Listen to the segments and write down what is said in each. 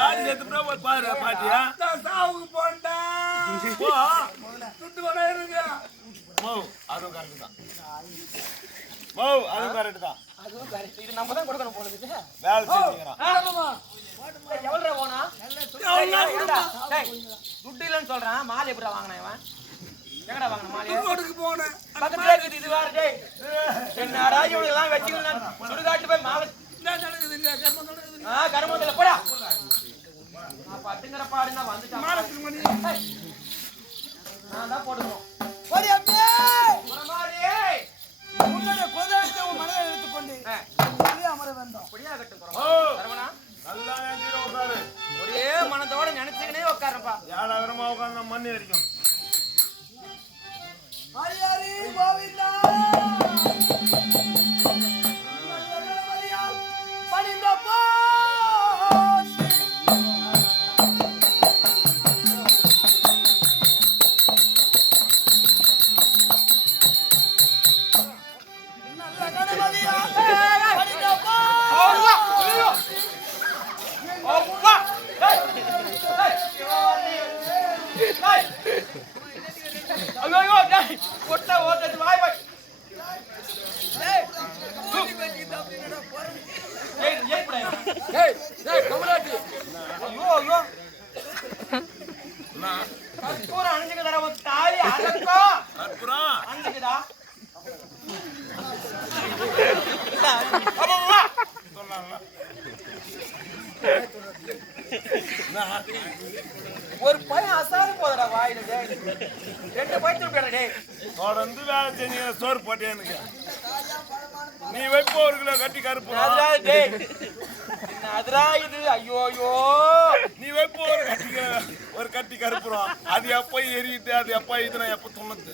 போய் பாரு பாட்டியா? சாவுக்கு போண்டா. போ. சுத்து கொண்டே இருங்க. மோ அதுவும் கரெக்ட் தான். மோ அதுவும் கரெக்ட் தான். அதுவும் correct. இது நம்ம தான் கொடுக்கணும் போல இருக்குது. வேலை செஞ்சுக்கிறான் போனா? துட்டு. இல்லைன்னு சொல்றான். மாலை எப்படிடா வாங்கினான் இவன்? எங்கடா வாங்கின மாலையை? ரோடுக்கு போனேன் பக்கத்துல இருக்குது இது வேற டேய். என்னடா இவனுக்கு எல்லாம் வச்சுக்கலாம் சுடுகாட்டு போய் மாலை என்ன நடக்குது இந்த கர்மம் நடக்குது ஆ கருமத்துல போடா. நான் பட்டுங்கிற பாடுனா வந்துட்டான் நான் தான் போடுவோம் உன்னுடைய கொதத்தை உன் மனதில் எடுத்துக்கொண்டு அமர வேண்டும். அப்படியே கட்டும் ஓ. சரவணா. நல்லா நினைச்சிட்டு உட்காரு. ஒரே மனதோட நினைச்சுக்கினே உட்காரப்பா. ஏழாயிரமா உட்காந்து மண்ணு அடிக்கும் ஹரி ஹரி கோவிந்தா. ஒரு தாலி ஒரு பையன் அசாரு போதடா வாயில ரெண்டு பையன் தொடர்ந்து வேலை செஞ்சு சோறு போட்டேன்னு நீ வைப்போ ஒரு கிலோ கட்டி கருப்பு அதுடா இது? ஐயோ ஐயோ. நீ வைப்போ ஒரு கட்டி ஒரு கட்டி கருப்புறோம். அது எப்போ எரியுது? அது எப்போ இது நான் எப்போ துண்ணுது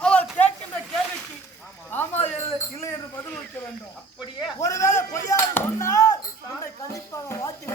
அவள் கேட்கின்ற கேள்விக்கு ஆமா இல்லை என்று பதில் வைக்க வேண்டும். அப்படியே? ஒருவேளை பொய்யாக சொன்னால் கண்டிப்பாக வாட்டி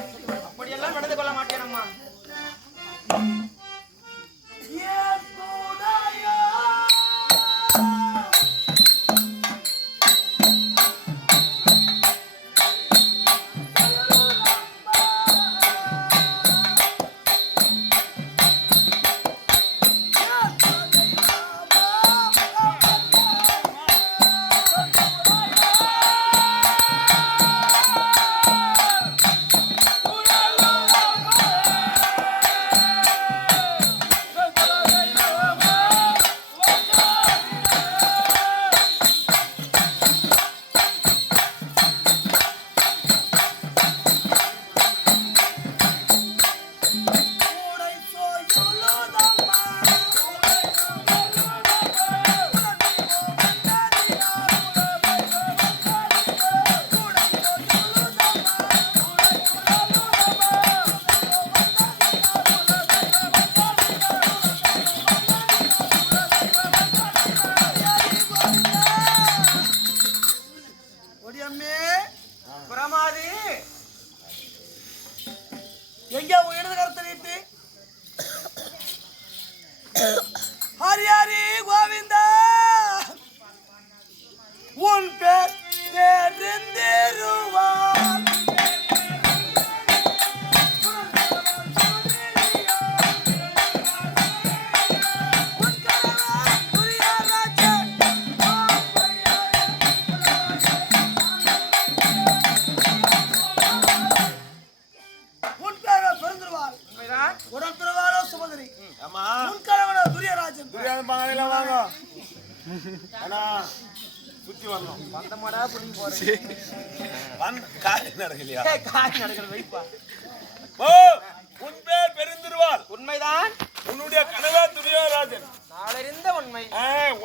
അയ്യ വീണത് കറുത്ത காய் நடக்கலையா ஏய், காய் நடக்கிற வைப்பா ஓ உன் பேர் பெருந்திருவாள். உண்மைதான். உன்னுடைய கனவா துரியோராஜன். நாளறிந்த உண்மை.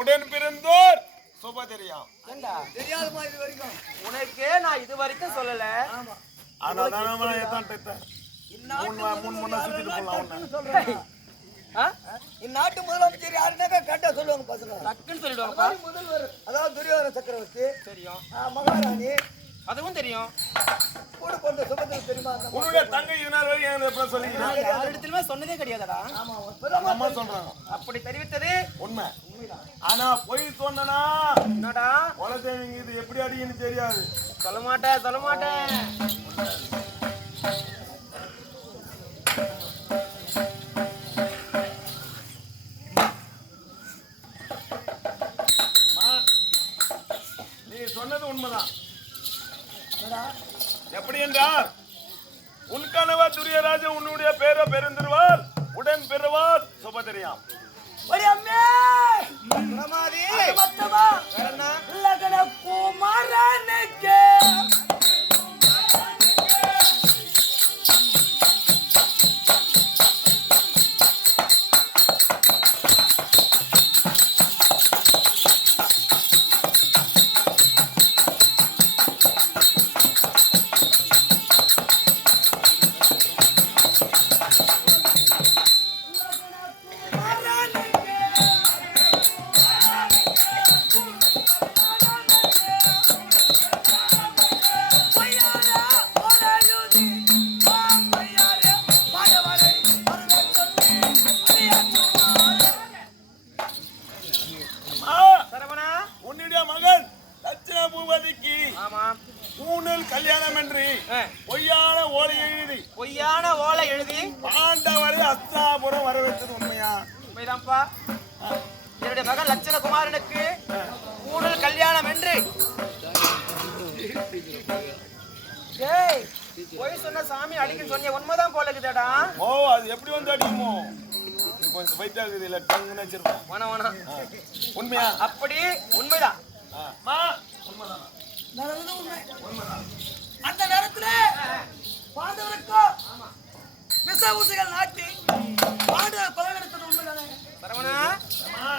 உடன் பிறந்தோர் சுபதரியாம் ஏண்டா? தெரியாதுமா இது வரைக்கும். உனக்கே நான் இது வரைக்கும் சொல்லல. ஆமா. ஆனா? இந்நாட்டு முதலமைச்சர் யாருனாக்கா கரெக்டா சொல்லுவாங்க பசங்க. டக்குன்னு சொல்லிடுவாங்கப்பா. முதல்வர் அதாவது துரியோதன சக்கரவர்த்தி தெரியும். மகாராணி அதுவும் தெரியும். கூட கொண்ட தெரியுமா? உன்னுடைய தங்கை இதனால் வரைக்கும் எனக்கு எப்படி சொல்லிக்கிறேன் நான் யாரிடத்திலுமே சொன்னதே கிடையாதடா. ஆமா அம்மா சொல்றாங்க. அப்படி தெரிவித்தது உண்மை. ஆனா பொய் சொன்னனா? என்னடா? குலதெய்வங்க இது எப்படி அடிக்குன்னு தெரியாது. சொல்ல மாட்டேன் சொல்ல மாட்டேன் துரியராஜ உன்னுடைய பேரோ பெருந்திருவாள் உடன் பெறுவாள் சுபதரியாம். ஒரே அம்மே! பிரமாதி! உண்மைதான்ப்பா என்னுடைய மகன் லட்சணகுமாரனுக்கு கூடல் கல்யாணம் என்று. டேய் பொய் சொன்ன சாமி அடிக்கன்னு சொன்னிய உண்மைதான் போல இருக்குதாடா. ஓ அது எப்படி வந்து அடிக்குமோ? கொஞ்சம் வைத்தா இருக்குது இல்ல டங்குன்னு வச்சிருக்கோம். வேணா வேணா. உண்மையா? அப்படி உண்மைதான். அந்த நேரத்துல பாண்டவருக்கோ விச ஊசிகள் நாட்டி பாண்டவர் கொலை நடத்தது உண்மைதானே சரவணா அம்மா,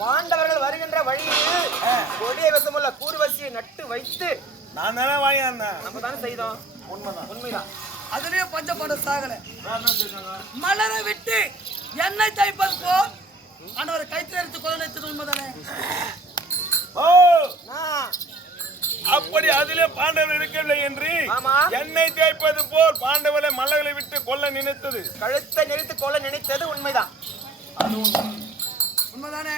பாண்டவர்கள் வருகின்ற வழியில் கொடிய விஷமுள்ள கூர்வசியை நட்டு வைத்து நான் தானே வாங்கியிருந்தேன் நம்ம தானே செய்தோம். உண்மைதான். உண்மைதான். அதுலயும் பஞ்சப்பட சாகல. என்ன மலரை விட்டு எண்ணெய் தைப்பது போல் ஆண்டவரை கைத்தில் எடுத்து கொலை நிறுத்தது உண்மைதானே? ஓ! அப்படி அதிலே பாண்டவர் இருக்கவில்லை என்று ஆமா. எண்ணெய் தேய்ப்பது போல் பாண்டவரை மலைகளை விட்டு கொல்ல நினைத்தது. கழுத்தை நெரித்து கொள்ள நினைத்தது உண்மைதான். உண்மைதானே?